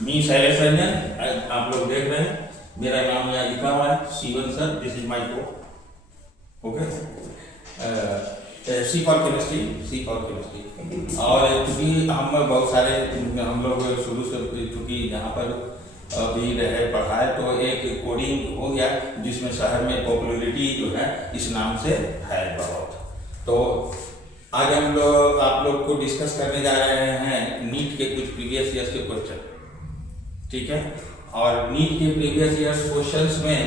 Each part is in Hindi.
मी शैलेश रंजन, आप लोग देख रहे हैं, मेरा नाम यहाँ लिखा हुआ है Shivan sir, this is my को ओके। सी फॉर केमिस्ट्री और चूँकि हम बहुत सारे हम लोग शुरू से चूँकि यहाँ पर अभी रहे पढ़ाए तो एक कोडिंग हो गया जिसमें शहर में पॉपुलरिटी जो है इस नाम से है बहुत। तो आज हम लोग आप लोग को डिस्कस करने जा रहे हैं नीट के कुछ प्रीवियस ईयर्स के क्वेश्चन, ठीक है। और नीट के प्रीवियस ईयर्स क्वेश्चंस में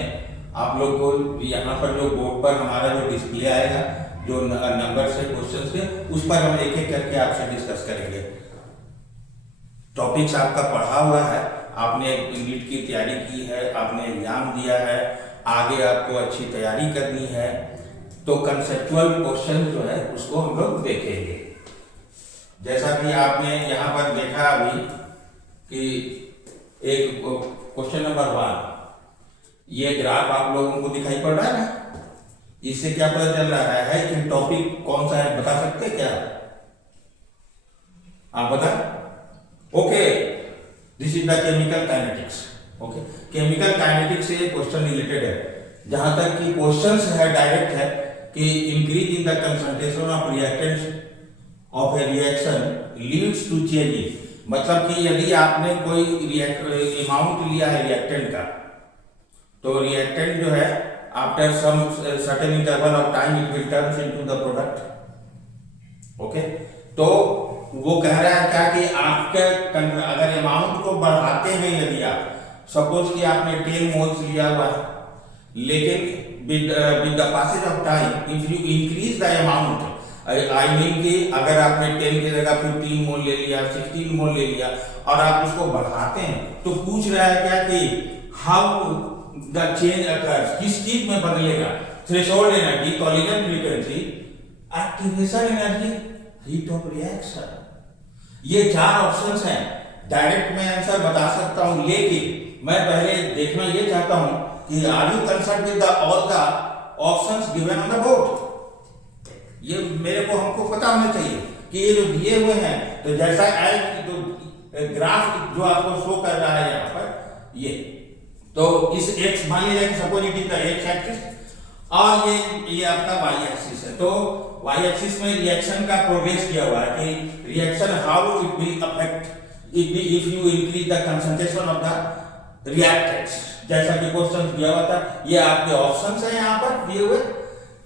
आप लोग को यहाँ पर जो बोर्ड पर हमारा जो डिस्प्ले आएगा जो नंबर से क्वेश्चन के उस पर हम एक एक करके आपसे डिस्कस करेंगे। टॉपिक्स आपका पढ़ा हुआ है, आपने नीट की तैयारी की है, आपने एग्जाम दिया है, आगे आपको अच्छी तैयारी करनी है, तो कंसेप्चुअल क्वेश्चन जो है उसको हम लोग देखेंगे। जैसा कि आपने यहाँ पर देखा अभी कि एक क्वेश्चन नंबर 1, ये ग्राफ आप लोगों को दिखाई पड़ रहा है ना, इससे क्या पता चल रहा है कि टॉपिक कौन सा है, बता सकते हैं क्या आप बता? Okay, this is the chemical kinetics. Okay, chemical kinetics से क्वेश्चन रिलेटेड है। जहां तक कि क्वेश्चन है डायरेक्ट है कि increase in the concentration of reactants of a reaction leads to change, मतलब कि यदि आपने कोई अमाउंट लिया है रिएक्टेंट का, तो रिएक्टेंट जो है after some certain interval of time it will turns into the product. Okay, तो वो कह रहा है क्या कि आपके अगर अमाउंट को बढ़ाते हैं, यदि आप सपोज कि आपने 10 मोल्स लिया हुआ है, लेकिन with the passage of time if you increase the amount, I mean कि अगर आपने 10 की जगह 15 मोल ले लिया, 16 मोल ले लिया और आप उसको बढ़ाते हैं, तो पूछ रहा है क्या कि हाउ द चेंज अकर्स, किस चीज में बदलेगा? Threshold energy, collision frequency, activation energy, heat of reaction. ये 4 ऑप्शंस हैं। डायरेक्ट मैं आंसर बता सकता हूं, लेकिन मैं पहले देखना ये चाहता हूं कि are you concern with all the options given on the board. ये मेरे को हमको पता होना चाहिए कि ये जो दिए हुए हैं, तो जैसा तो ग्राफ जो आपको शो कर रहा है यहाँ पर, ये तो इस x मान लीजिए कि suppose it is the x axis और ये आपका y एक्सिस है। तो y एक्सिस में रिएक्शन का प्रोग्रेस किया हुआ है कि reaction how it will affect if you increase the concentration of the reactants, जैसा कि क्वेश्चन दिया हुआ था। ये आपके ऑप्शंस हैं यहाँ पर दिए हुए।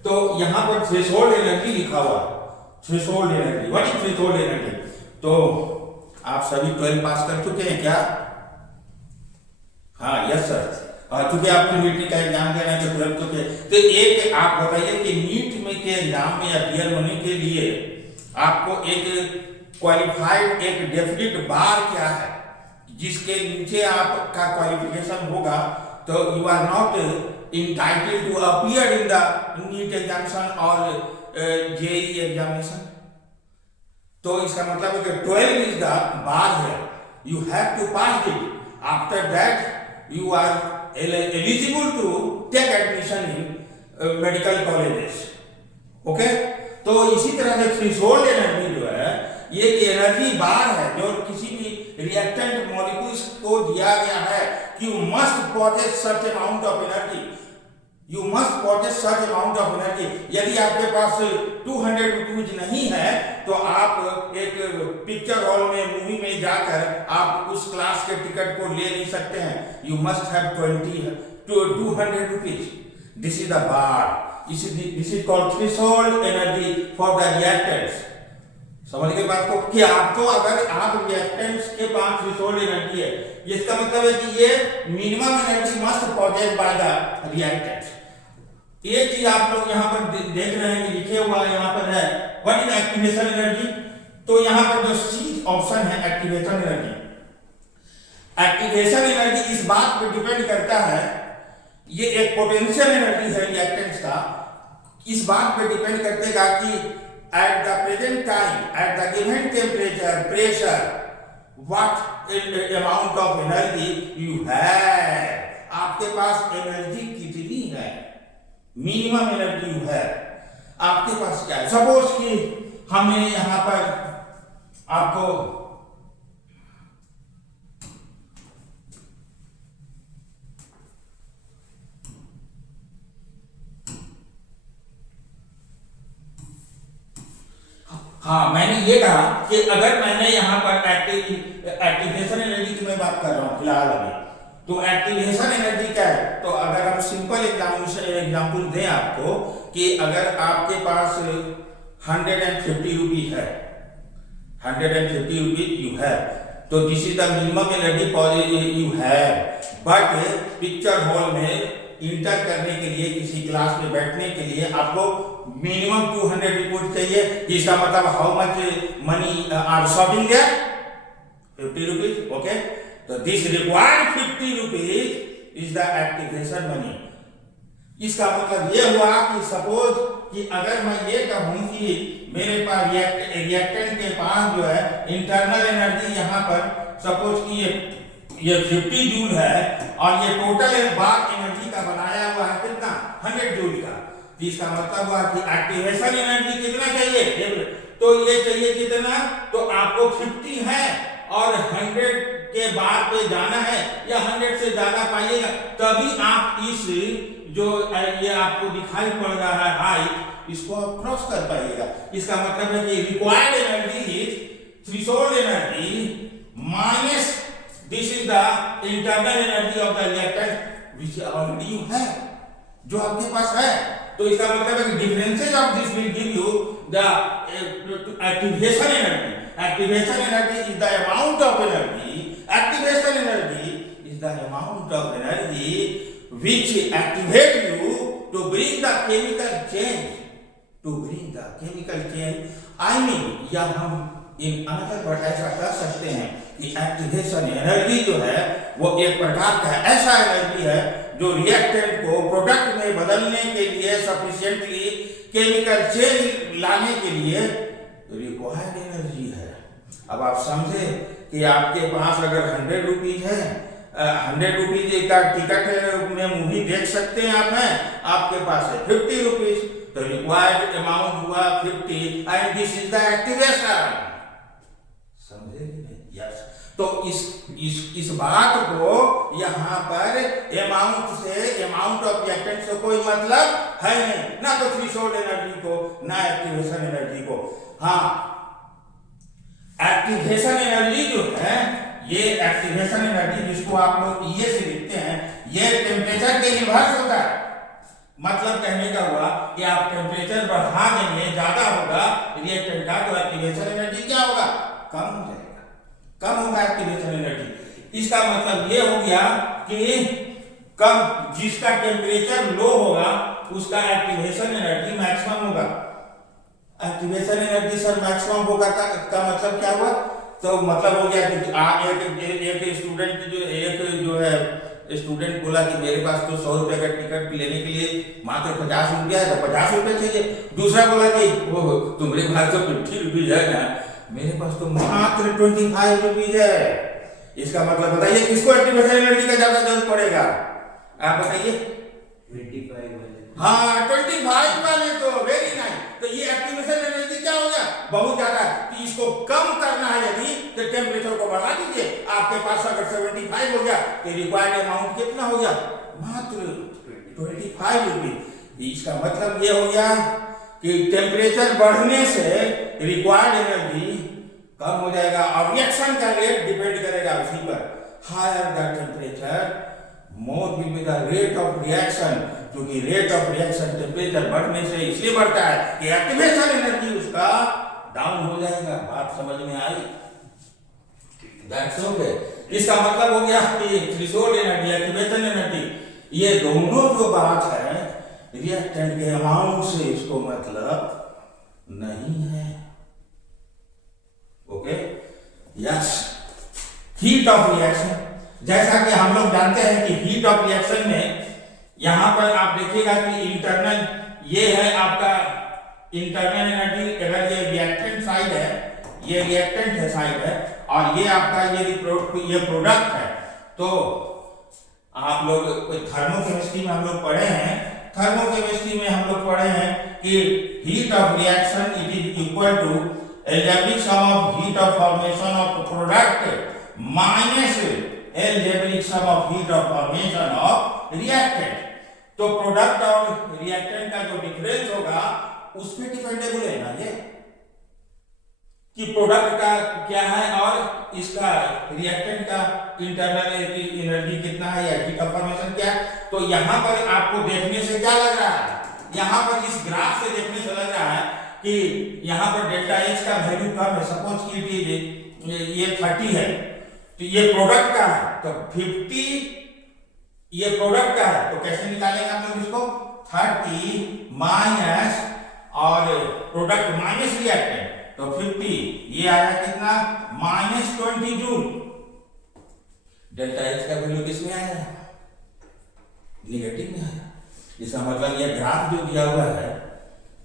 तो यहाँ पर थ्रेशोल्ड एनर्जी लिखा हुआ है, threshold energy, what is threshold energy? तो आप सभी 12 पास कर चुके हैं क्या? हाँ, यस सर। चूंकि आपको नीट का एग्जाम देना है तो 12 चुके, तो एक आप बताइए कि नीट में के एग्जाम में अपीयर होने के लिए आपको एक क्वालिफाइड, एक डेफिनेट बार क्या है जिसके नीचे आपका क्वालिफिकेशन होगा, तो you are not entitled to appear in the NEET examination और जेईई एग्जामिनेशन। तो इसका मतलब है कि 12 इज द बार है, you have to pass it, after that you are eligible to take admission in medical colleges. Okay, तो इसी तरह से थ्रेशोल्ड एनर्जी जो है ये एनर्जी बार है जो किसी भी रिएक्टेंट मॉलिक्यूल्स को दिया गया है कि you must possess such amount of energy, you must possess such amount of energy। यदि आपके पास 200 रुपीज नहीं है तो आप एक पिक्चर हॉल में, मूवी में जाकर आप उस क्लास के टिकट को ले नहीं सकते हैं। You must have 200 rupees. This is the bar, this is called threshold energy for the reactants. समझ गए बात को कि आपको अगर आप रिएक्टेंट्स के पास थ्रेशोल्ड एनर्जी है, इसका मतलब है कि ये minimum energy must possessed by the reactants. ये चीज आप लोग यहाँ पर देख रहे हैं कि लिखे हुआ यहाँ पर है व्हाट इज एक्टिवेशन एनर्जी। तो यहाँ पर जो सी ऑप्शन है एक्टिवेशन एनर्जी, एक्टिवेशन एनर्जी इस बात पर डिपेंड करता है, ये एक पोटेंशियल एनर्जी है रिएक्टेंट्स का, इस बात पर डिपेंड करेगा कि at the present time at the given temperature pressure what amount of energy you have, आपके पास एनर्जी कितनी है, मिनिमम एनर्जी यू है आपके पास क्या है। सपोज कि हमें यहां पर आपको हाँ, मैंने ये कहा कि अगर मैंने यहाँ पर एक्टिवेशन एनर्जी की मैं बात कर रहा हूँ फिलहाल अभी, तो एक्टिवेशन एनर्जी क्या है? तो अगर हम सिंपल एग्जाम्पल दें आपको कि अगर आपके पास 150 रुपीज है, 150 रुपीज यू हैव, तो this is the minimum energy you have, but picture hall में इंटर करने के लिए, किसी क्लास में बैठने के लिए आपको मिनिमम 200 रुपीज चाहिए। इसका मतलब how much money are shopping there? 50 rupees. Okay, तो this required 50 rupees is the activation money. इसका मतलब ये हुआ कि सपोज कि अगर मैं ये कहूं कि मेरे पास रिएक्टेंट के पास जो है इंटरनल एनर्जी यहाँ पर सपोज कि ये 50 जूल है और ये टोटल बार एनर्जी का बनाया हुआ है कितना? 100 जूल का। इसका मतलब हुआ कि एक्टिवेशन एनर्जी कितना चाहिए? तो ये चाहिए कितना? तो आपको 50 है और 100 के बार पे जाना है या 100 से ज्यादा पाइएगा, तभी आप इस जो ये आपको दिखाई पड़ रहा है हाइट, इसको आप क्रॉस कर पाइएगा। इसका मतलब है कि required energy is threshold energy minus this is the internal energy of the reactant which already you have, जो आपके पास है। तो इसका मतलब है कि differences of this will give you the activation energy. Activation energy is the amount of energy, activation energy is the amount of energy which activate you to bring the chemical change, to bring the chemical change. I mean, या हम इन अनदर वर्ड ऐसा कर सकते हैं कि एक्टिवेशन एनर्जी जो है वो एक प्रकार का ऐसा एनर्जी है जो रिएक्टेंट को प्रोडक्ट में बदलने के लिए सफिशिएंटली केमिकल चेंज लाने के लिए रिक्वायर्ड एनर्जी है। अब आप समझे कि आपके पास अगर 100 रुपीज है, 100 रुपीज का टिकट में मूवी देख सकते हैं आप, हैं आपके पास है 50 रुपीज, तो रिक्वायर्ड अमाउंट हुआ 50 and this is the activation. समझे? यस। तो इस बात को यहाँ पर अमाउंट ऑफ रिएक्टेंट से कोई मतलब है नहीं, ना तो थ्रेशोल्ड एनर्जी को ना एक्टिवेशन एनर्जी को। हाँ, एक्टिवेशन एनर्जी जो है, ये एक्टिवेशन एनर्जी जिसको आप लोग ये से लिखते हैं, ये टेम्परेचर के इन्वर्स होता है। मतलब कहने का हुआ कि आप टेम्परेचर बढ़ा देंगे, ज्यादा होगा रिएक्टेंट का, तो एक्टिवेशन एनर्जी क्या होगा? कम हो जाएगा, कम होगा एक्टिवेशन एनर्जी। इसका मतलब ये हो गया कि कम जिसका टेम्परेचर लो होगा उसका एक्टिवेशन एनर्जी मैक्सिमम होगा। एक्टिवेशन एनर्जी सर मैक्सिमम होगा का मतलब क्या हुआ? तो मतलब हो गया कि एक स्टूडेंट जो है स्टूडेंट बोला कि मेरे पास तो 100 रुपए का टिकट लेने के लिए मात्र 50 रुपया है, तो 50 रुपए चाहिए। दूसरा बोला कि वो तुम्हारे पास तो 50 रुपीज है ना, मेरे पास तो मात्र 25 रुपीज है। इसका मतलब बताइए किसको एक्टिवेशन एनर्जी का ज्यादा जरूरत पड़ेगा? आप बताइए। 25 वाले। हाँ, 25 वाले तो वेरी नाइस। तो ये एक्टिवेशन एनर्जी क्या हो गया? बहुत ज्यादा। तो इसको कम करना है यदि तो टेम्परेचर को बढ़ा दीजिए। आपके पास अगर 75 हो गया तो रिक्वायर्ड अमाउंट कितना हो गया? मात्र 25 रुपीज। इसका मतलब ये हो गया कि टेम्परेचर बढ़ने से रिक्वायर्ड एनर्जी कम हो जाएगा और रिएक्शन का रेट डिपेंड करेगा उसी पर। Higher the temperature more will be the rate of reaction, क्योंकि रेट ऑफ रिएक्शन टेम्परेचर बढ़ने से इसलिए बढ़ता है कि एक्टिवेशन एनर्जी उसका डाउन हो जाएगा। बात समझ में आई? That's okay. इसका मतलब हो गया कि थ्रेशोल्ड एनर्जी, एक्टिवेशन एनर्जी, ये दोनों जो बात है रिएक्टेंट के अमाउंट से इसको मतलब नहीं है। Okay, yes. Heat of reaction, जैसा कि हम लोग जानते हैं कि हीट ऑफ रिएक्शन में यहां पर आप देखिएगा कि इंटरनल ये है आपका इंटरनल एनर्जी। अगर ये रिएक्टेंट साइड है, ये रिएक्टेंट है साइड है, और ये आपका ये प्रोडक्ट है। तो आप लोग थर्मोकेमिस्ट्री में हम लोग पढ़े हैं, थर्मोकेमिस्ट्री में हम लोग पढ़े हैं कि heat of reaction it is equal to algebraic sum of heat of formation of product minus algebraic sum of heat of formation of reactant. तो प्रोडक्ट और रिएक्टेंट का जो डिफरेंस होगा उस पे डिपेंडेबल है ना ये। कि प्रोडक्ट का क्या है और इसका रिएक्टेंट का इंटरनल एनर्जी कितना है या हीट ट्रांसफॉर्मेशन क्या है। तो यहाँ पर आपको देखने से क्या लग रहा है, यहाँ पर इस ग्राफ से देखने से लग रहा है कि यहाँ पर डेल्टा एच का वैल्यू कम है। सपोज कि ये 30 है, तो ये प्रोडक्ट का है, तो 50 ये प्रोडक्ट का है, तो कैसे निकालेंगे आप लोग इसको, 30 माइनस और प्रोडक्ट माइनस रिएक्टेंट, तो 50 ये आया कितना, -20 जूल। डेल्टा एच का वैल्यू किसमें आया, निगेटिव में आया। इसका मतलब ये ग्राफ जो दिया हुआ है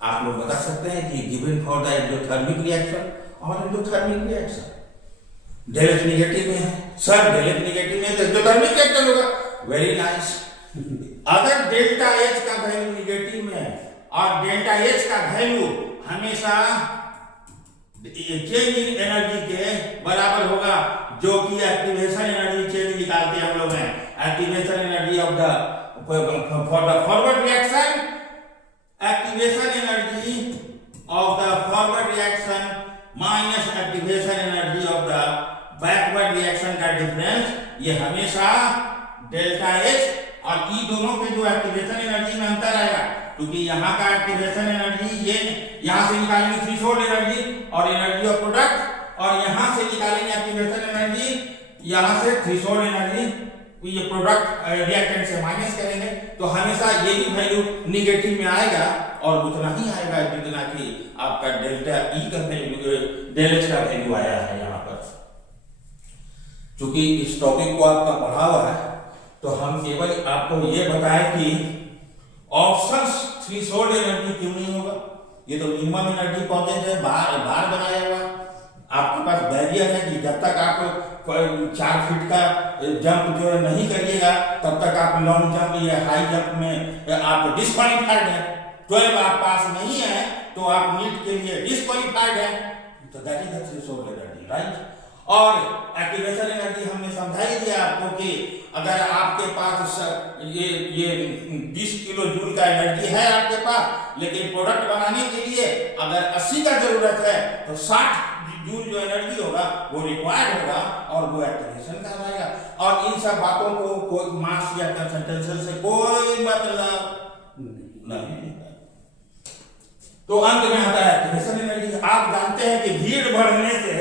आप लोग बता सकते हैं कि given for the endothermic reaction और endothermic reaction del H negative में है। सर डेल एच निगेटिव में है तो एंडोथर्मिक रिएक्शन होगा, वेरी नाइस। अगर डेल्टा एच का वैल्यू निगेटिव में है और डेल्टा एच का वैल्यू हमेशा चेंज इन एनर्जी के बराबर होगा, जो कि एक्टिवेशन एनर्जी चेंज निकालते हैं हम लोग हैं, activation energy of the for the forward reaction, activation energy of the forward reaction minus activation energy of the backward reaction का डिफरेंस, ये हमेशा डेल्टा एच और ई दोनों के जो एक्टिवेशन एनर्जी में अंतर आएगा, क्योंकि यहाँ का एक्टिवेशन एनर्जी ये यहाँ से निकालेंगे थ्रेशोल्ड एनर्जी और एनर्जी ऑफ प्रोडक्ट, और यहाँ से निकालेंगे एक्टिवेशन एनर्जी यहाँ से थ्रेशोल्ड एनर्जी, ये प्रोडक्ट रिएक्टेंट से माइनस करेंगे, तो हमेशा ये भी वैल्यू निगेटिव में आएगा और उतना ही आएगा जितना कि आपका डेल्टा ई का वैल्यू, डेल एच का वैल्यू आया है यहाँ पर। चूंकि इस टॉपिक को आपका पढ़ा हुआ है तो हम केवल आपको ये बताएं कि ऑप्शंस थ्रेशोल्ड एनर्जी क्यों नहीं होगा, ये तो मिनिमम एनर्जी पहुंचे थे, बार बनाया हुआ आपके पास बैरियर है कि जब तक आप 4 फीट का जंप जो है नहीं करिएगा तब तक आप लॉन्ग जंप या हाई जंप में आप डिस्क्वालीफाइड है। 12 आप पास नहीं है तो आप नीट के लिए डिस्क्वालीफाइड है, तो that is the threshold energy, right. और एक्टिवेशन एनर्जी हमने समझा ही दिया आपको कि अगर आपके पास ये 20 किलो जूल का एनर्जी है आपके पास, लेकिन प्रोडक्ट बनाने के लिए अगर 80 का जरूरत है तो 60 जूल जो एनर्जी होगा वो रिक्वायर्ड होगा और वो एक्टिवेशन का आएगा। और इन सब बातों को कोई मास या कंसंट्रेशन से कोई मतलब नहीं। तो अंत में आता है एक्टिवेशन एनर्जी। आप जानते हैं कि भीड़ बढ़ने से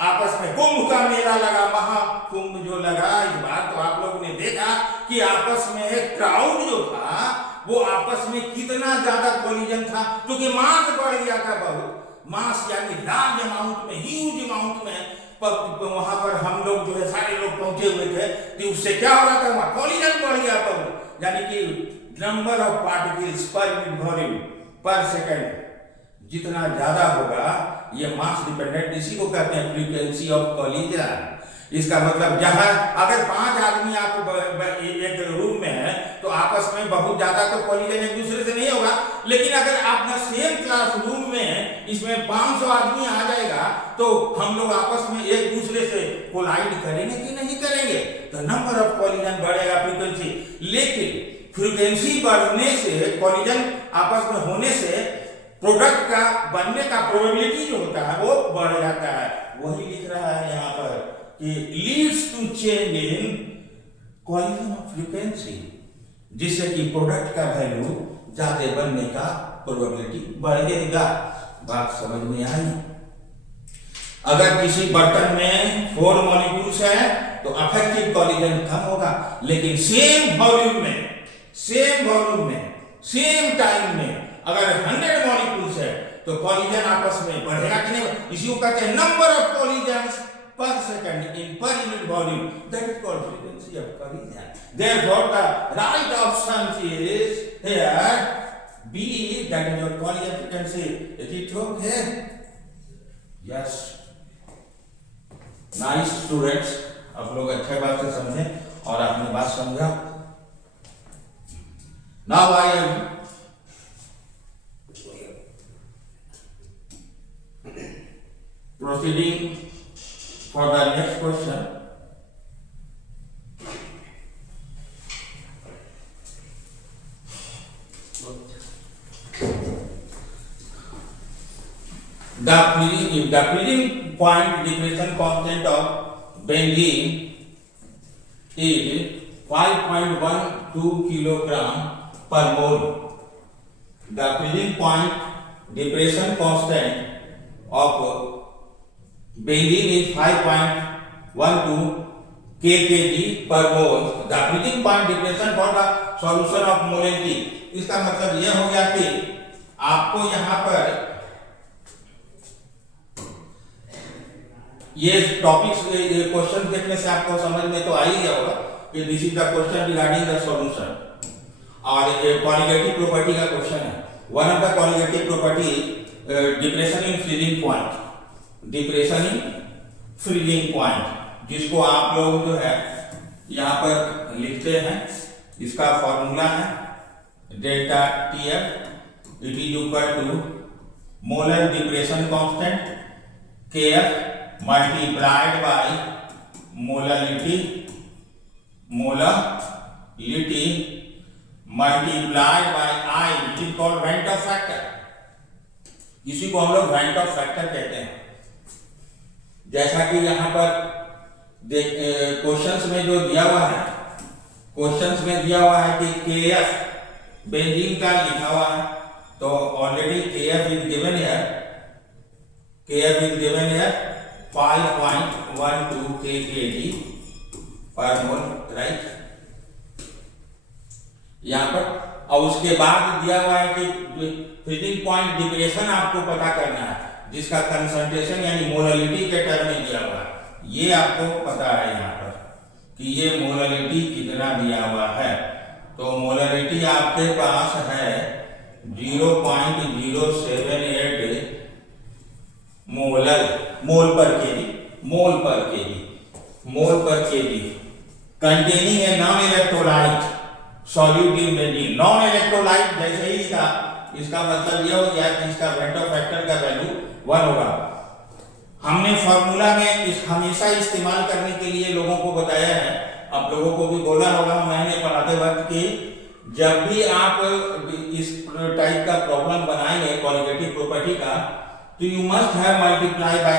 आपस में कुंभ का मेला लगा, महाकुंभ जो लगा इस बार, तो आप लोगों ने देखा कि आपस में क्राउड जो था वो आपस में कितना ज्यादा कोलिजन था, क्योंकि मास बढ़ गया था बहुत, मास यानी लार्ज अमाउंट में, ह्यूज अमाउंट में वहां पर हम लोग जो है सारे लोग पहुंचे हुए थे, तो उससे क्या हो रहा था, वहां कोलिजन बढ़ गया बहुत, यानी कि number of particles per unit volume पर सेकेंड जितना ज्यादा होगा ये मास डिपेंडेंट, इसी को कहते हैं फ्रीक्वेंसी ऑफ कोलिजन। इसका मतलब जहां अगर 5 आदमी आप एक रूम में है तो आपस में बहुत ज्यादा तो कोलिजन एक दूसरे से नहीं होगा, लेकिन अगर आप सेम क्लास रूम में इसमें 500 आदमी आ जाएगा तो हम लोग आपस में एक दूसरे से कोलाइड करेंगे कि नहीं करेंगे, तो नंबर ऑफ कोलिजन बढ़ेगा, फ्रीक्वेंसी। लेकिन फ्रीक्वेंसी बढ़ने से, कोलिजन आपस में होने से प्रोडक्ट का बनने का प्रोबेबिलिटी जो होता है वो बढ़ जाता है। वही लिख रहा है यहाँ पर कि leads to change in collision of frequency, जिससे कि प्रोडक्ट का वैल्यू ज्यादा बनने का प्रोबेबिलिटी बढ़ेगा। बात समझ में आई। अगर किसी बर्तन में 4 मॉलिक्यूल्स है तो अफेक्टिव कोलिजन कम होगा, लेकिन सेम वॉल्यूम में सेम टाइम में अगर 100 मॉलिक्यूल्स है तो कोलिजन आपस में बढ़ेगा कि नहीं, इसी को कहते हैं number of collisions per second in per unit volume, that is called frequency of collision. Therefore the right option is here B, that is your collision frequency. Is it okay? Yes. Nice students, आप लोग अच्छे बात से समझे और आपने बात समझा। Now I am proceeding for the next question. the freezing point depression constant of benzene is 5.12 kilogram per mole. The freezing point depression constant of benzene is 5.12 kg per mole. The freezing point depression for the solution of molality. इसका मतलब यह हो गया कि आपको यहाँ पर ये टॉपिक्स क्वेश्चन देखने से आपको समझ में तो आ ही गया होगा कि this is the question regarding the solution और क्वालिटेटिव प्रॉपर्टी का क्वेश्चन है. One of the qualitative property depression in freezing point. Depression in freezing point जिसको आप लोग जो है यहाँ पर लिखते हैं. इसका फॉर्मूला है delta TF it is equal to molar depression constant KF multiplied by molality multiplied by I which is called Van't Hoff factor. इसी को हम लोग Van't Hoff factor कहते हैं. जैसा कि यहाँ पर क्वेश्चंस में जो दिया हुआ है, क्वेश्चंस में दिया हुआ है कि KF बेंजीन का लिखा हुआ है, तो already KF is given here 5.12 kg per mole, right. यहाँ पर और उसके बाद दिया हुआ है कि फ्रीजिंग पॉइंट डिप्रेशन आपको पता करना है जिसका कंसंट्रेशन यानी मोलालिटी के टर्म में दिया हुआ है. ये आपको पता है यहाँ पर कि ये मोलालिटी कितना दिया हुआ है. तो मोलालिटी आपके पास है 0.078 मोल पर KG containing a non electrolyte solute in benzene. Non electrolyte जैसे ही था इसका मतलब यह हो गया कि इसका वेंट ऑफ फैक्टर का वैल्यू 1 होगा. हमने फॉर्मूला में इस हमेशा इस्तेमाल करने के लिए लोगों को बताया है, आप लोगों को भी बोला होगा मैंने पढ़ाते वक्त कि जब भी आप इस टाइप का प्रॉब्लम बनाएंगे क्वालिटेटिव प्रॉपर्टी का तो you must have multiply by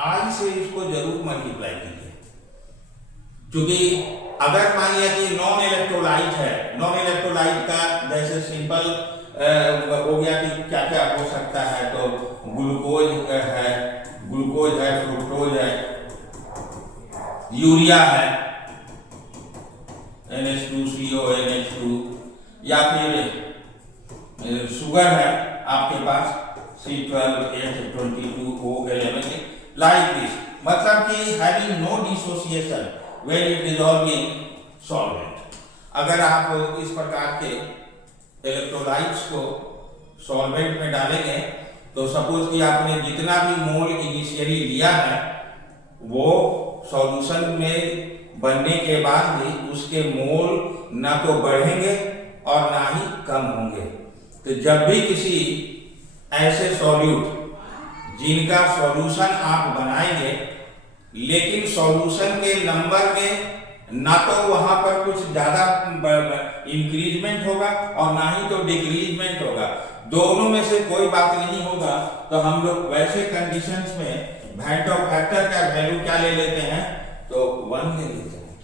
I से इसको जरूर मल्टीप्लाई कीजिए. क्योंकि अगर मान लिया कि नॉन इलेक्ट्रोलाइट है, नॉन इलेक्ट्रोलाइट का जैसे सिंपल हो गया कि क्या क्या हो सकता है, तो ग्लूकोज है, फ्रुक्टोज है, यूरिया है, NH2CO NH2, या फिर शुगर है आपके पास C12H22O11 like this. मतलब कि having no dissociation when it dissolve in solvent. अगर आप इस प्रकार के इलेक्ट्रोलाइट्स को सॉल्वेंट में डालेंगे तो सपोज कि आपने जितना भी मोल इनिशियली लिया है वो सॉल्यूशन में बनने के बाद भी उसके मोल ना तो बढ़ेंगे और ना ही कम होंगे. तो जब भी किसी ऐसे सॉल्यूट जिनका सॉल्यूशन आप बनाएंगे लेकिन सॉल्यूशन के नंबर में ना तो वहां पर कुछ ज्यादा इंक्रीजमेंट होगा और ना ही तो डिक्रीजमेंट होगा, दोनों में से कोई बात नहीं होगा, तो हम लोग वैसे कंडीशंस में वैंट ऑफ फैक्टर का वैल्यू क्या ले लेते हैं, तो 1 ले लेते हैं,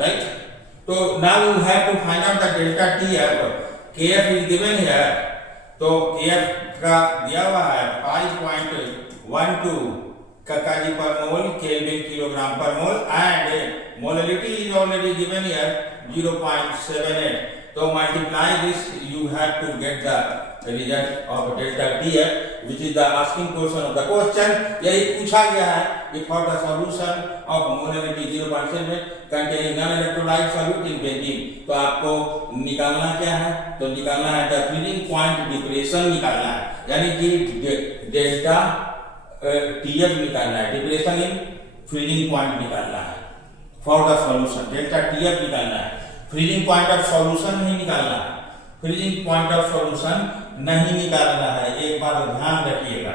राइट. तो now you have to find out the delta TF. KF is given here, तो केएफ का दिया हुआ है 5.12 kg per mole Kelvin kilogram per mole and molality is already given here 0.78. So multiply this, you have to get the result of delta TF which is the asking portion of the question. यही पूछा गया है कि for the solution of molality 0.78 containing non-electrolyte solute in benzene. तो आपको निकालना क्या है, तो निकालना है the freezing point depression निकालना है, यानी कि डेल्टा TF निकालना है, डिप्रेशन इन फ्रीजिंग पॉइंट निकालना है for the solution. Delta TF निकालना है, फ्रीजिंग पॉइंट ऑफ सॉल्यूशन नहीं निकालना है, फ्रीजिंग पॉइंट ऑफ सॉल्यूशन नहीं निकालना है, एक बार ध्यान रखिएगा.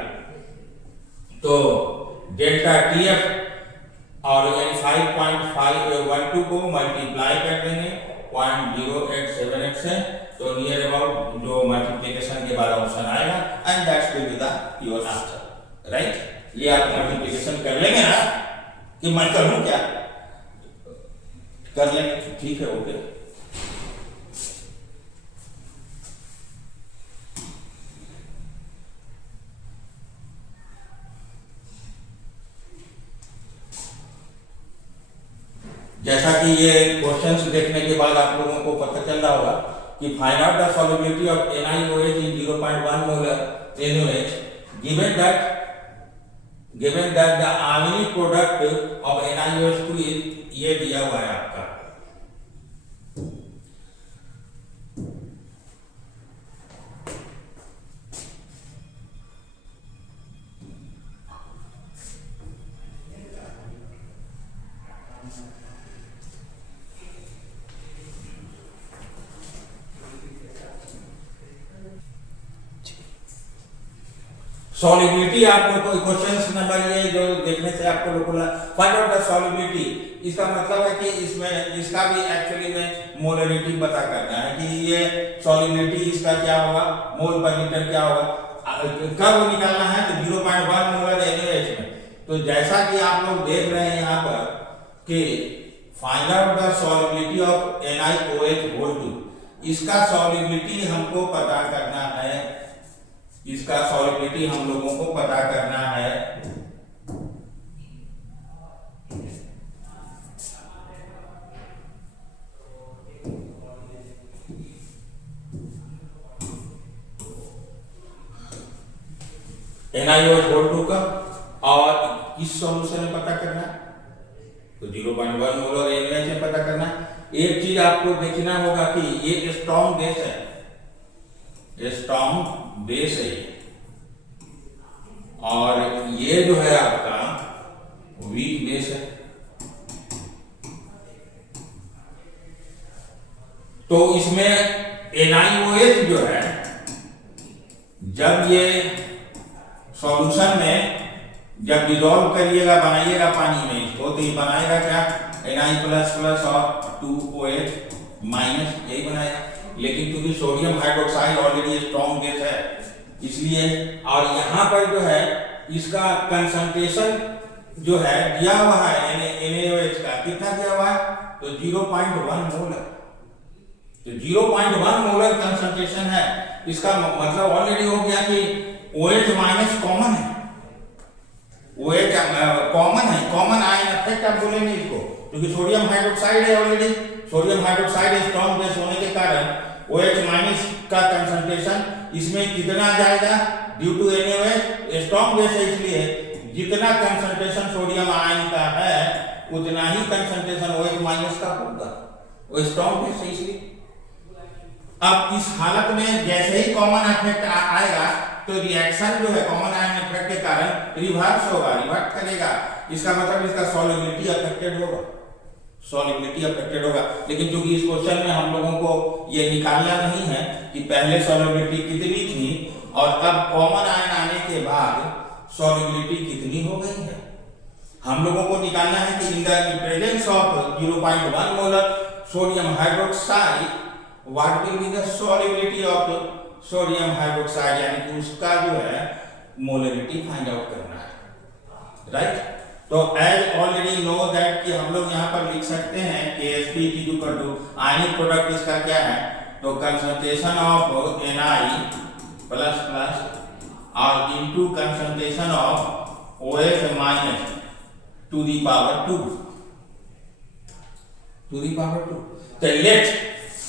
तो डेल्टा TF और 5.512 को मल्टीप्लाई कर देंगे 0.0878 से, तो नियर अबाउट जो मल्टीप्लिकेशन के बाद ऑप्शन आएगा and that's will be the your answer, right. ये आप मल्टीप्लिकेशन कर लेंगे ना, कि मैं करूं क्या, कर लेंगे, ठीक है, ओके। जैसा कि ये क्वेश्चंस देखने के बाद आप लोगों को पता चल रहा होगा कि find out the solubility of NiOH in 0.1 molar NaOH given that the ionic product of NiOH2 is ये दिया हुआ है आपका। सॉल्युबिलिटी आपको कोई क्वेश्चन नंबर ये जो देखने से आपको लोग बोला फाइंड आउट द सॉल्युबिलिटी, इसका मतलब है कि इसमें इसका भी एक्चुअली में मोलरिटी पता करना है कि ये सॉल्युबिलिटी इसका क्या होगा, मोल पर लीटर क्या होगा, कब निकालना है, तो 0.1 मोलर NaOH में। तो जैसा कि आप लोग देख रहे हैं यहाँ पर कि find out the solubility of NiOH2, इसका सॉल्युबिलिटी हमको पता करना है, इसका सॉल्युबिलिटी हम लोगों को पता करना है। NiOH2 का और किस सॉल्यूशन में पता करना, तो 0.1 मोलर NaOH में पता करना। एक चीज आपको देखना होगा कि ये स्ट्रॉन्ग बेस है, स्ट्रॉन्ग बेस है और ये जो है आपका वीक बेस है। तो इसमें NiOH जो है, जब ये सॉल्यूशन में जब डिसॉल्व करिएगा, बनाइएगा पानी में इसको, तो ये बनाएगा क्या, Na++ और 2OH माइनस, यही बनाएगा। लेकिन क्योंकि sodium hydroxide already strong base है इसलिए, और यहाँ पर जो है इसका कंसंट्रेशन जो है दिया हुआ है NaOH का, कितना दिया हुआ है, तो 0.1 मोलर। तो 0.1 मोलर कंसंट्रेशन है, इसका मतलब ऑलरेडी हो गया कि OH माइनस कॉमन है, OH कॉमन है, कॉमन आयन इफेक्ट आप बोलेंगे इसको, क्योंकि सोडियम हाइड्रोक्साइड है already, sodium hydroxide strong base होने के कारण OH माइनस का कंसंट्रेशन इसमें कितना जाएगा, due to NaOH strong base है इसलिए जितना कंसंट्रेशन सोडियम आयन का है उतना ही कंसंट्रेशन OH माइनस का होगा, वो स्ट्रॉन्ग बेस है इसलिए। अब इस हालत में जैसे ही कॉमन इफेक्ट आएगा तो रिएक्शन जो है कॉमन आयन इफेक्ट के कारण रिवर्स होगा, रिवर्ट करेगा, इसका मतलब इसका सॉल्युबिलिटी अफेक्टेड होगा, सॉल्युबिलिटी अफेक्टेड होगा। लेकिन क्योंकि इस क्वेश्चन में हम लोगों को ये निकालना नहीं है कि पहले सॉल्युबिलिटी कितनी थी और अब कॉमन आयन आने के बाद सॉल्युबिलिटी कितनी हो गई है, हम लोगों को निकालना है कि in the presence of 0.1 molar sodium hydroxide what will be the solubility of sodium hydroxide, यानी कि उसका जो है मोलरिटी फाइंड आउट करना है, राइट। तो एज ऑलरेडी नो दैट कि हम लोग यहाँ पर लिख सकते हैं KSP equal to ionic product इसका क्या है, तो कंसंट्रेशन ऑफ Na++ और into concentration of OH minus to the power 2 तो लेट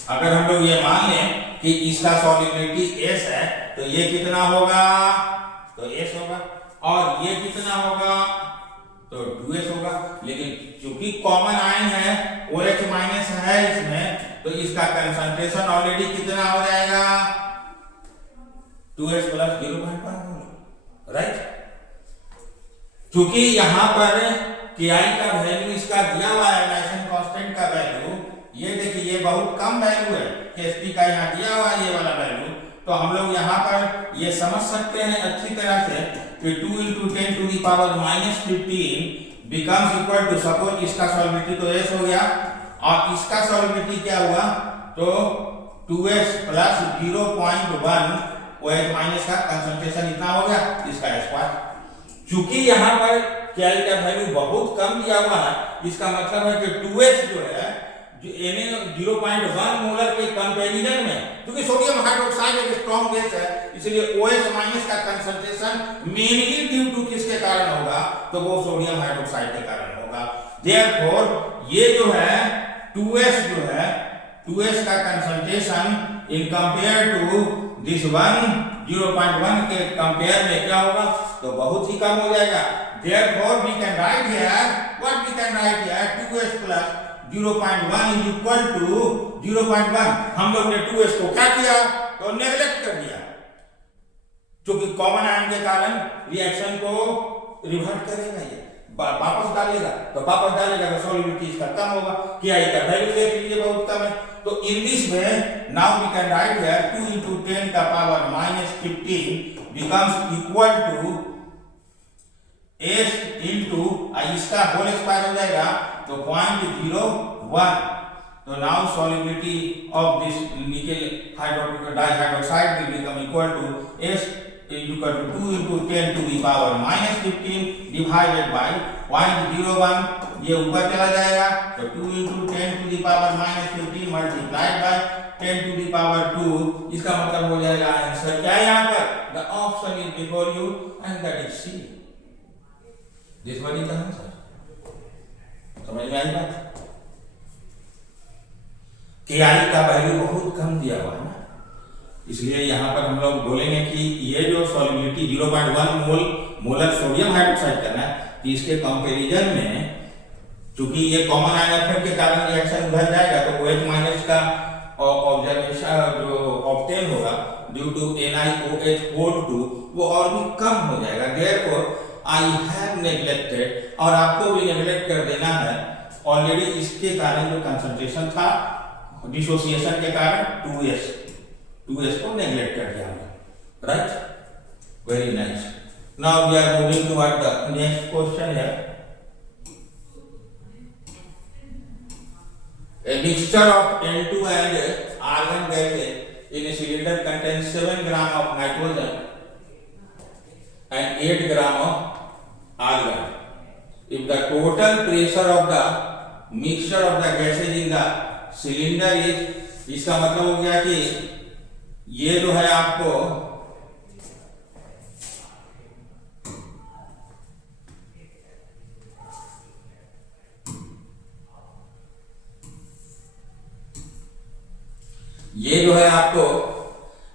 अगर हम लोग ये मान लें कि इसका सॉल्युबिलिटी S है, तो ये कितना होगा, तो S होगा, और ये कितना होगा, तो 2S होगा। लेकिन चूंकि कॉमन आयन है OH माइनस है इसमें, तो इसका कंसंट्रेशन ऑलरेडी कितना हो जाएगा, 2S प्लस 0.1, राइट। चूंकि यहाँ पर Ki का वैल्यू इसका दिया हुआ है, नाइसन कांस्टेंट का वैल्यू, ये देखिए ये बहुत कम वैल्यू है, Sp का यहाँ दिया हुआ है ये वाला वैल्यू, तो हम लोग यहाँ पर ये समझ सकते हैं अच्छी तरह से कि 2 × 10 to the power -15 becomes equal to, suppose इसका सॉल्युबिलिटी तो S हो गया और इसका सॉल्युबिलिटी क्या हुआ, तो 2s प्लस 0.1 OH माइनस का कंसंट्रेशन इतना हो गया, इसका स्क्वायर। चूंकि यहाँ पर Ki का वैल्यू बहुत कम दिया हुआ है, इसका मतलब है कि 2s जो है Na 0.1 मोलर के कंपैरिजन में, क्योंकि सोडियम हाइड्रोक्साइड एक स्ट्रॉन्ग गैस है, इसलिए OH माइनस का कंसंट्रेशन मेनली ड्यू टू किसके कारण होगा, तो वो सोडियम हाइड्रोक्साइड के कारण होगा। देयरफॉर ये जो है 2s जो है 2s का concentration in compare to this 0.1 के कंपेयर में क्या होगा, तो बहुत ही कम हो जाएगा। Therefore we can write here, what we can write here, 2s plus 0.1 is equal to 0.1। हम लोग ने 2s को क्या किया, तो नेगलेक्ट कर दिया, क्योंकि कॉमन आयन के कारण रिएक्शन को रिवर्ट करेगा, ये वापस डालेगा, तो वापस डालेगा तो सॉल्युबिलिटी इसका कम होगा। क्या का वैल्यू देख लीजिए बहुत कम है, तो in this way now we can write here 2 into 10 का पावर -15 becomes equal to s into इसका होल स्क्वायर हो जाएगा, तो 0.01। तो नाउ सॉल्युबिलिटी ऑफ दिस निकल डाइहाइड्रोक्साइड will become equal to s equal to 2 into 10 to the power -15 divided by 0.01। ये ऊपर चला जाएगा, तो 2 into 10 to the power -15 multiplied by 10 to the power 2। इसका मतलब हो जाएगा आंसर क्या है यहाँ पर, the option is before you and that is C। This one is the answer. समझ में आई बात? Ki का वैल्यू बहुत कम दिया हुआ है ना, इसलिए यहाँ पर हम लोग बोलेंगे कि ये जो सॉल्युबिलिटी 0.1 मोलर सोडियम हाइड्रोक्साइड करना है, तो इसके कंपैरिजन में चूंकि ये कॉमन आयन इफेक्ट के कारण रिएक्शन उधर जाएगा, तो OH माइनस का ऑब्जर्वेशन जो ऑब्टेन होगा ड्यू टू NiOH whole 2 वो और भी कम हो जाएगा। देयरफॉर आई हैव नेग्लेक्टेड, और आपको भी नेग्लेक्ट कर देना है ऑलरेडी, इसके कारण जो कंसंट्रेशन था डिसोसिएशन के कारण 2s को नेग्लेक्ट कर दिया हमने, right? Very nice. Now we are moving toward the next question है, a mixture of N2 and argon gases in a cylinder contains 7 gram of nitrogen and 8 gram of argon. If the total pressure of the mixture of the gases in the cylinder is, इसका मतलब हो गया कि ये जो है आपको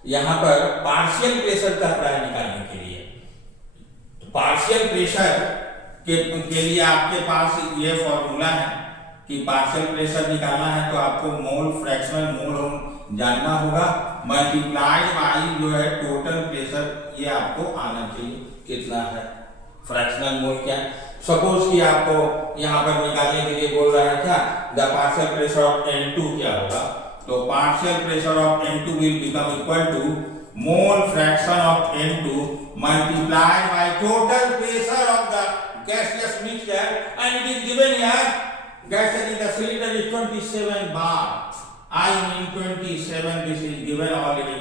यहां पर पार्शियल प्रेशर का प्राय निकालने के लिए, तो पार्शियल प्रेशर के लिए आपके पास ये फॉर्मूला है कि पार्शियल प्रेशर निकालना है तो आपको मोल फ्रैक्शनल मोल जानना होगा, मल्टीप्लाइड बाई जो है टोटल प्रेशर, ये आपको आना चाहिए कितना है, फ्रैक्शनल मोल क्या है। सपोज कि आपको यहाँ पर निकालने के लिए बोल रहा है क्या, the partial pressure of N2 क्या होगा, तो partial pressure of N2 will become equal to mole fraction of N2 multiplied by total pressure of the gaseous mixture, and it is given here gases in the cylinder is 27 bar, I mean 27, this is given already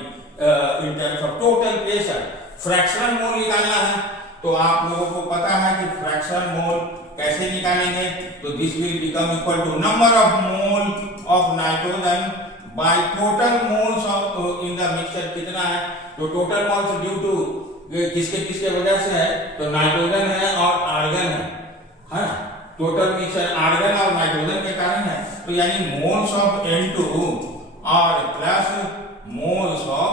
in terms of total pressure। Fractional mole निकालना है, तो आप लोगों को पता है कि फ्रैक्शनल मोल कैसे निकालेंगे, तो this will become equal to number of mole of nitrogen by total moles of in the mixture कितना है, तो टोटल मोल्स ड्यू टू किसके किसके वजह से है, तो नाइट्रोजन है और आर्गन है ना, टोटल मिक्सचर आर्गन और नाइट्रोजन के कारण है, तो यानी मोल्स ऑफ N2 और प्लस मोल्स ऑफ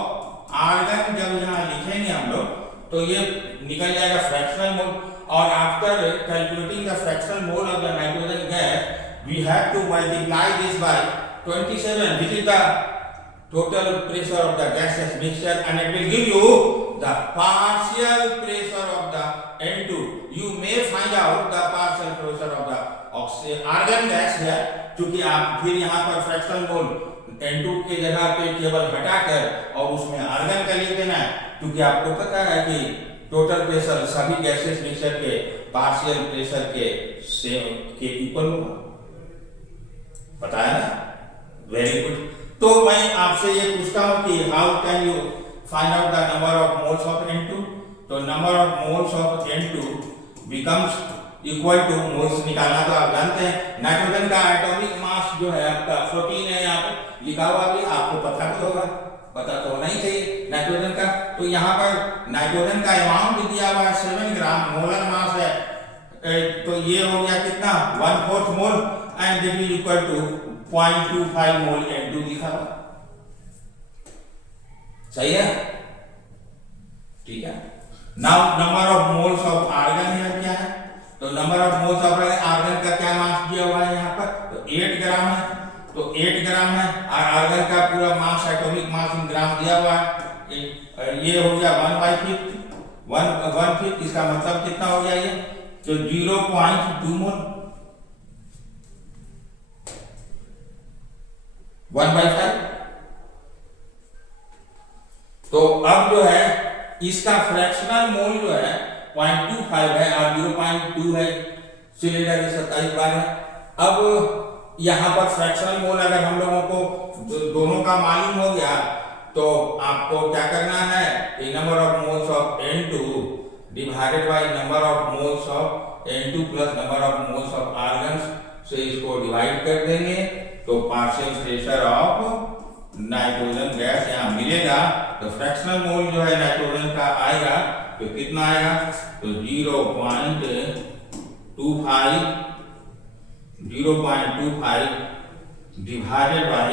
आर्गन जब यहाँ लिखेंगे हम लोग तो ये निकल जाएगा फ्रैक्शनल मोल, और after calculating the fractional mole of the nitrogen gas we have to multiply this by 27, which is the total pressure of the gaseous mixture, and it will give you the partial pressure of the N2। You may find out the partial pressure of the argon gas here, क्योंकि आप फिर यहाँ पर फ्रैक्शनल मोल N2 के जगह पे केवल हटाकर और उसमें आर्गन का लिख देना है, क्योंकि आपको पता है कि टोटल प्रेशर सभी गैसेस मिक्सचर के पार्शियल प्रेशर के सेम के इक्वल होगा, पता है ना? Very good. तो मैं आपसे ये पूछता हूं कि how can you find out the number of moles of N2? तो number of moles of N2 becomes equal to, moles निकालना तो आप जानते हैं, नाइट्रोजन का एटॉमिक मास जो है आपका 14 है, यहाँ पे लिखा हुआ भी आपको पता भी होगा, पता तो होना ही चाहिए नाइट्रोजन का। तो यहाँ पर नाइट्रोजन का अमाउंट दिया हुआ है 7 ग्राम, मोलर मास है तो ये हो गया कितना, 1/4 mole, and this is equal to 0.25 mole N2 लिखा हुआ। सही है? ठीक है। Now number of moles of argon है क्या है? तो number of moles of argon का क्या मास दिया हुआ है यहाँ पर? तो 8 ग्राम है, तो 8 ग्राम है, और आर्गन का पूरा मास, एटॉमिक मास इन ग्राम दिया हुआ है, ये हो गया 1/5, 1/5, इसका मतलब कितना हो गया ये? तो 0.2 मोल, 1/5। तो अब जो है इसका फ्रैक्शनल मोल जो है 0.25 है और 0.2 है, सिलेंडर 27 बार है। अब यहाँ पर फ्रैक्शनल मोल अगर हम लोगों को दोनों का मालूम हो गया तो आपको क्या करना है कि number of moles of N2 divided by number of moles of N2 plus number of moles of organs से इसको डिवाइड कर देंगे, तो partial pressure of nitrogen gas यहाँ मिलेगा। तो फ्रैक्शनल मोल जो है नाइट्रोजन का आएगा तो कितना आएगा? तो 0.25 divided by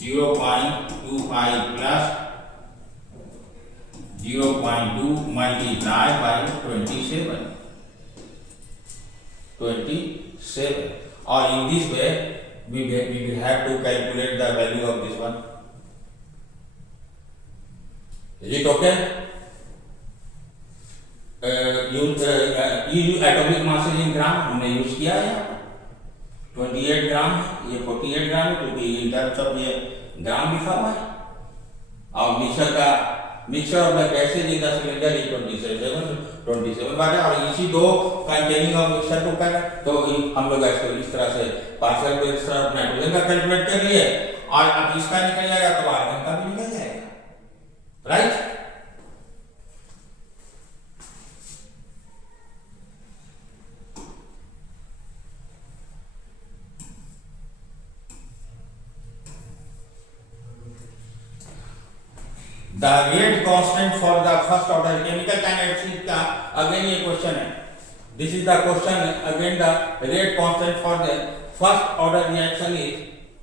0.25 plus 0.2 multiply by 27, और in this way we will have to calculate the value of this one. Is it okay? use atomic masses in ग्राम हमने यूज किया है, 28 ग्राम, ये 48 ग्राम है क्योंकि इन टर्म्स ऑफ ये ग्राम लिखा हुआ है, और mixture of the gases in the cylinder is 27 बार है, और इसी दो कंटेनिंग ऑफ मिक्सचर को कर, तो हम लोग इसको इस तरह से पार्शियल प्रेशर ऑफ नाइट्रोजन का कैलकुलेट कर लिए, और अब इसका निकल जाएगा तो आर्गन का भी निकल जाएगा, right? The rate constant for the first order chemical kinetics का again ये question है. This is the question again. The rate constant for the first order reaction is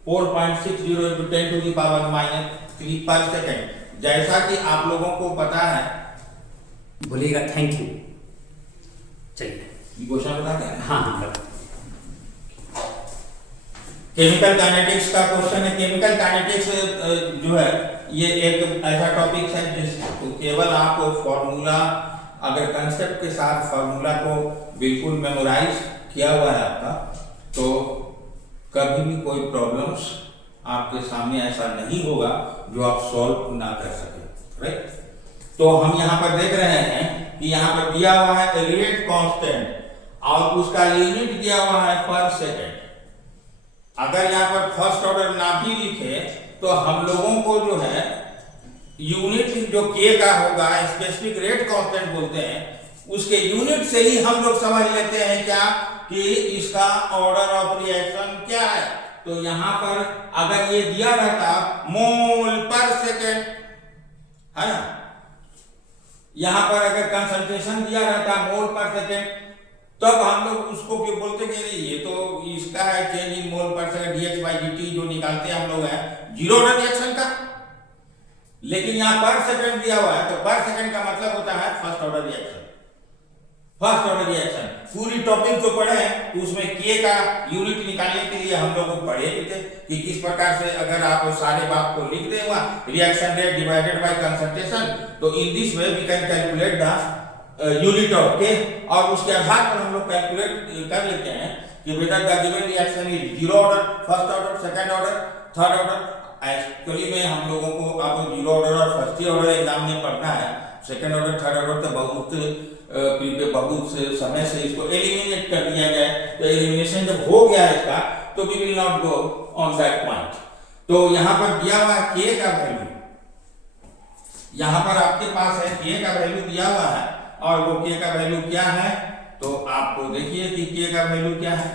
4.60 into 10 to the power -3 per second. जैसा कि आप लोगों को पता है, बोलिएगा थैंक यू। चलिए क्वेश्चन बता दें। हाँ, केमिकल काइनेटिक्स का क्वेश्चन है। केमिकल काइनेटिक्स जो है ये एक ऐसा टॉपिक है जिसको केवल आपको फॉर्मूला, अगर कंसेप्ट के साथ फॉर्मूला को बिल्कुल मेमोराइज किया हुआ है आपका, तो कभी भी कोई प्रॉब्लम्स आपके सामने ऐसा नहीं होगा जो आप सॉल्व ना कर सके, राइट? तो हम यहाँ पर देख रहे हैं कि यहाँ पर दिया हुआ है रेट कांस्टेंट और उसका यूनिट दिया हुआ है पर सेकेंड। अगर यहाँ पर फर्स्ट ऑर्डर ना भी लिखे तो हम लोगों को जो है यूनिट जो के का होगा, स्पेसिफिक रेट कांस्टेंट बोलते हैं, उसके यूनिट से ही हम लोग समझ लेते हैं क्या कि इसका ऑर्डर ऑफ रिएक्शन क्या है। तो यहाँ पर अगर ये दिया रहता मोल पर सेकेंड, है ना, यहाँ पर अगर कंसंट्रेशन दिया रहता मोल पर सेकेंड, तब हम लोग उसको क्यों बोलते कि ये तो इसका है चेंज इन मोल पर सेकेंड dx by dt जो निकालते हैं हम लोग है जीरो ऑर्डर रिएक्शन का। लेकिन यहाँ पर सेकेंड दिया हुआ है तो पर सेकेंड का मतलब होता है first order reaction. First order reaction पूरी टॉपिक जो पढ़े हैं तो उसमें के का यूनिट निकालने के लिए हम लोग पढ़े थे कि किस प्रकार से अगर आप सारे बात को लिख दे हुआ reaction rate divided by concentration, तो in this way we can calculate the unit of K, और उसके आधार पर हम लोग कैलकुलेट कर लेते हैं कि whether the given reaction is zero order, first order, second order, third order. Actually में हम लोगों को अब जीरो ऑर्डर और फर्स्ट ऑर्डर एग्जाम में पढ़ना है, सेकंड ऑर्डर थर्ड ऑर्डर तो बहुत बहुत से समय से इसको एलिमिनेट कर दिया गया है। तो एलिमिनेशन जब हो गया इसका तो we will not go on that point. तो यहाँ पर दिया हुआ है k का वैल्यू, यहाँ पर आपके पास है k का वैल्यू दिया हुआ है, और वो k का वैल्यू क्या है, तो आपको देखिए कि k का वैल्यू क्या है।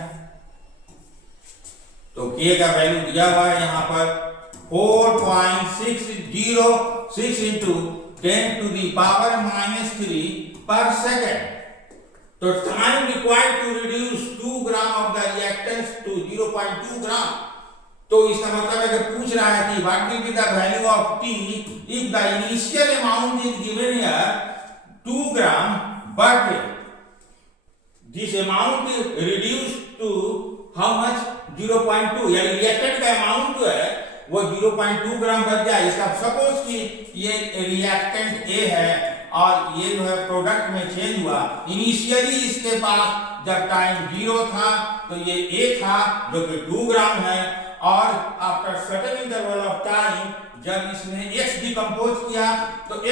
तो k का वैल्यू दिया हुआ है यहाँ पर 4.606 into 10 to the power -3 per second। तो time required to reduce 2 gram of the reactants to 0.2 gram. तो इसका मतलब है कि पूछ रहा है कि what will be the value of t if the initial amount is given here 2 gram but this amount reduced to how much 0.2, यानी रिएक्टेंट का अमाउंट जो है वो 0.2 ग्राम बच जाए। इसका सपोज कि ये रिएक्टेंट A है और ये जो है प्रोडक्ट में चेंज हुआ। इनिशियली इसके पास जब टाइम 0 था तो ये A था जो कि 2 ग्राम है, और after certain interval of time जब इसने X डिकम्पोज किया तो A -A,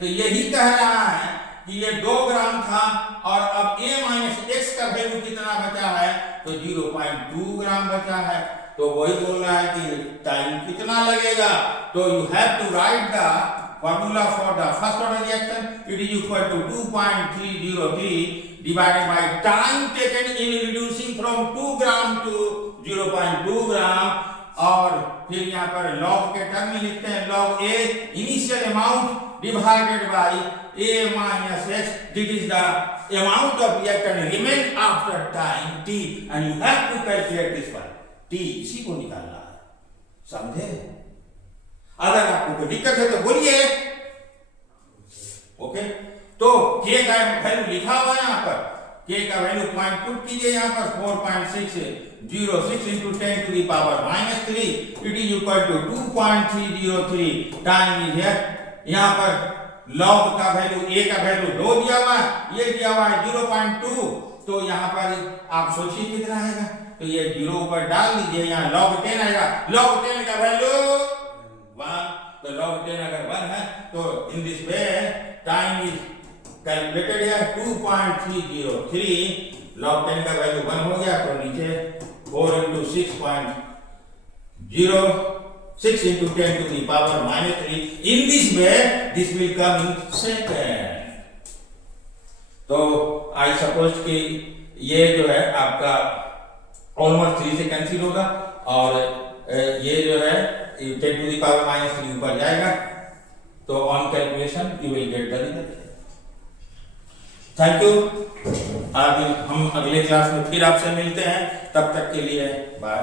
तो यही कह रहा है कि ये 2 ग्राम था और अब A - X का वैल्यू कितना बचा है, तो 0.2 ग्राम बचा है। तो वही बोल रहा है कि टाइम कितना लगेगा। तो you have to write the formula for the first order reaction, it is equal to 2.303 divided by time taken in reducing from 2 gram to 0.2 gram, और फिर यहाँ पर लॉग के टर्म में लिखते हैं log A initial amount divided by A minus X, this is the amount of reactant remain after time t, and you have to calculate this one t, इसी को निकालना है, समझे। अगर आपको कोई दिक्कत है तो बोलिए। ओके, तो k का वैल्यू लिखा हुआ है यहाँ पर, k का वैल्यू पॉइंट पुट कीजिए यहाँ पर 4.606 into 10 to the power -3, it is equal to 2.303 time is है। यहाँ पर log का वैल्यू A का वैल्यू 2 दिया हुआ है, ये दिया हुआ है 0.2, तो यहाँ पर आप सोचिए कितना आएगा। तो ये 0 ऊपर डाल दीजिए, यहाँ log 10 आएगा। log 10 का वैल्यू 1, तो log 10 अगर 1 है तो in this way time is calculated है 2.303, log 10 का वैल्यू 1 हो गया, तो नीचे 4 into 6 into 10 to the power -3, in this way this will come in second। तो I suppose कि ये जो है आपका ऑलमोस्ट 3 से कैंसिल होगा, और ये जो है 10 to the power -3 ऊपर जाएगा, तो on calculation you will get the result. Thank you. आज हम अगले क्लास में फिर आपसे मिलते हैं, तब तक के लिए बाय।